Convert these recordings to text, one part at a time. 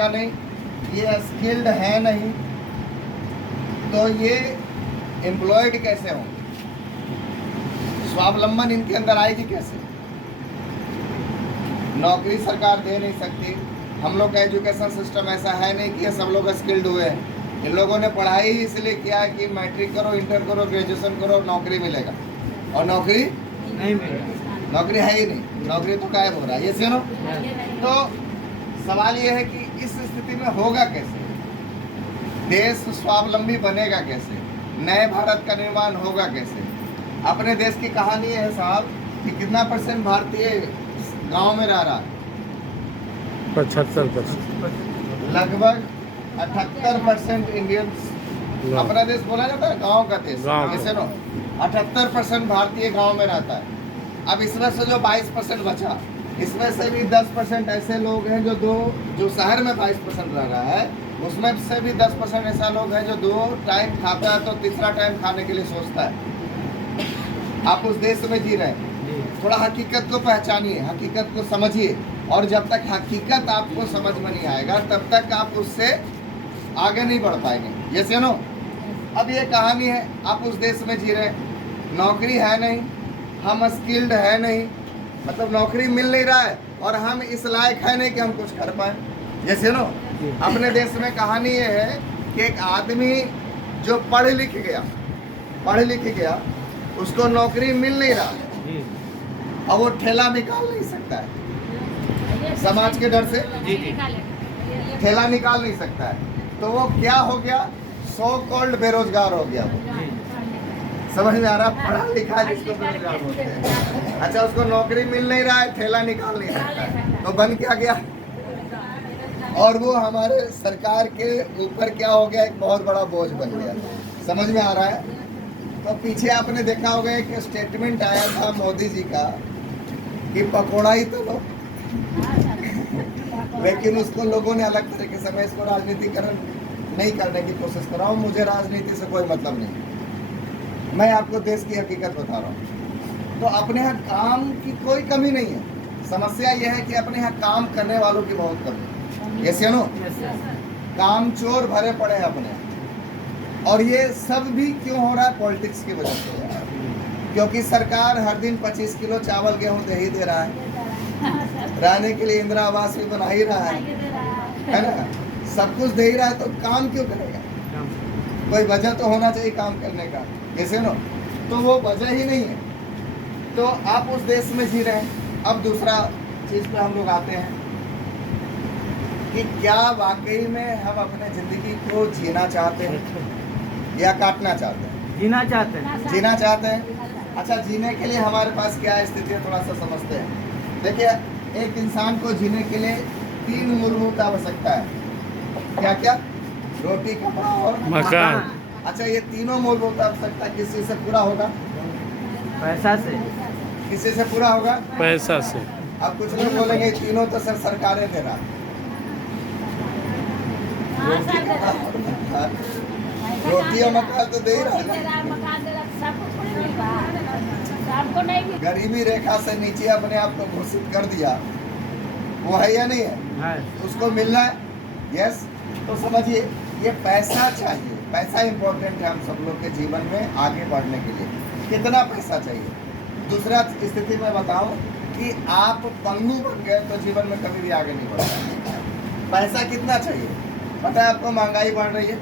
पढ़ेगा नहीं, ये स्किल्ड है नहीं, तो ये एम्प्लॉयड कैसे होंगे? स्वावलंबन इनके अंदर आएगी कैसे? नौकरी सरकार दे नहीं सकती। हम लोग का एजुकेशन सिस्टम ऐसा है नहीं कि ये सब लोग स्किल्ड हुए हैं। इन लोगों ने पढ़ाई ही इसलिए किया है कि मैट्रिक करो, इंटर करो, ग्रेजुएशन करो, नौकरी मिलेगा, और नौकरी नहीं मिलेगा, नौकरी है ही नहीं, नौकरी तो गायब हो रहा है। ये सुनो, तो सवाल ये है कि इस स्थिति में होगा कैसे? देश स्वावलंबी बनेगा कैसे? नए भारत का निर्माण होगा कैसे? अपने देश की कहानी है साहब कि कितना % भारतीय गांव में रह रहा है? 75%। लगभग 78% इंडियंस। अपना देश बोला जाता है गांव का देश, ऐसे नो 78% भारतीय गांव में रहता है। अब इसमें से जो 22% बचा, इसमें से भी 10% ऐसे लोग हैं जो शहर में 22% रह रहा है, उसमें से भी 10% ऐसा लोग हैं जो 2 टाइम खाता है तो तीसरा टाइम खाने के लिए सोचता है। आप उस देश में जी रहे हैं, थोड़ा हकीकत को पहचानिए, हकीकत को समझिए, और जब तक हकीकत आपको समझ में नहीं आएगा तब तक आप उससे आगे नहीं बढ़ पाएंगे। ये सुनो, अब ये कहानी है, आप उस देश में जी रहे हैं, नौकरी है नहीं, हम स्किल्ड है नहीं, मतलब नौकरी मिल नहीं रहा है, और हम इस लायक है नहीं कि हम कुछ कर पाए। जैसे नो, अपने देश में कहानी ये है कि एक आदमी जो पढ़ लिख गया, उसको नौकरी मिल नहीं रहा, और वो ठेला निकाल नहीं सकता है समाज के डर से, ठेला निकाल नहीं सकता है, तो वो क्या हो गया? सो कॉल्ड बेरोजगार हो गया। वो समझ में आ रहा? पढ़ा लिखा जिसको बेरोजगार बोलते हैं। अच्छा, उसको नौकरी मिल नहीं रहा है, ठेला निकाल नहीं सकता है, तो बन क्या गया? और वो हमारे सरकार के ऊपर क्या हो गया? एक बहुत बड़ा बोझ बन गया। समझ में आ रहा है? तो पीछे आपने देखा होगा एक स्टेटमेंट आया था मोदी जी का कि पकौड़ा ही तो लो, लेकिन उसको लोगों ने अलग तरीके से, मैं इसको राजनीतिकरण नहीं करने की कोशिश कर रहा हूँ, मुझे राजनीति से कोई मतलब नहीं, मैं आपको देश की हकीकत बता रहा हूँ। तो अपने यहाँ काम की कोई कमी नहीं है, समस्या यह है कि अपने यहाँ काम करने वालों की बहुत कमी है। ये सुनो, काम चोर भरे पड़े हैं अपने यहाँ। और ये सब भी क्यों हो रहा है? पॉलिटिक्स की वजह से, क्योंकि सरकार हर दिन 25 किलो चावल गेहूँ दे ही दे रहा है, रहने के लिए इंदिरा आवास भी बना ही रहा है ना, सब कुछ दे ही रहा है, तो काम क्यों करेगा? कोई वजह तो होना चाहिए काम करने का, जैसे नो, तो वो वजह ही नहीं है। तो आप उस देश में जी रहे हैं। अब दूसरा चीज पे हम लोग आते हैं कि क्या वाकई में हम अपने जिंदगी को जीना चाहते हैं या काटना चाहते हैं? जीना चाहते हैं। जीना चाहते हैं। अच्छा, जीने के लिए हमारे पास क्या स्थिति है, थोड़ा सा समझते हैं। देखिए, एक इंसान को जीने के लिए 3 मूलभूत आवश्यकता है। क्या क्या? रोटी, कपड़ा और मकान। अच्छा, ये तीनों मूलभूत आवश्यकता किसी से पूरा होगा? पैसा से। किसी से पूरा होगा? पैसा से। अब कुछ लोग बोलेंगे तीनों तो सर सरकारें दे रहा है। रोटी और मकान तो दे ही रहा है। गरीबी रेखा से नीचे अपने आप को घोषित कर दिया, वो है या नहीं है? उसको मिलना है। यस, तो समझिए, ये पैसा चाहिए, पैसा इंपॉर्टेंट है हम सब लोग के जीवन में आगे बढ़ने के लिए। कितना पैसा चाहिए? दूसरा स्थिति में बताओ कि आप पंगु बन गए तो जीवन में कभी भी आगे नहीं बढ़ता। पैसा कितना चाहिए? पता है आपको? महंगाई बढ़ रही है,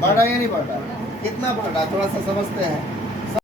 बढ़ रहा है या नहीं बढ़ रहा? कितना बढ़ रहा है? थोड़ा सा समझते हैं।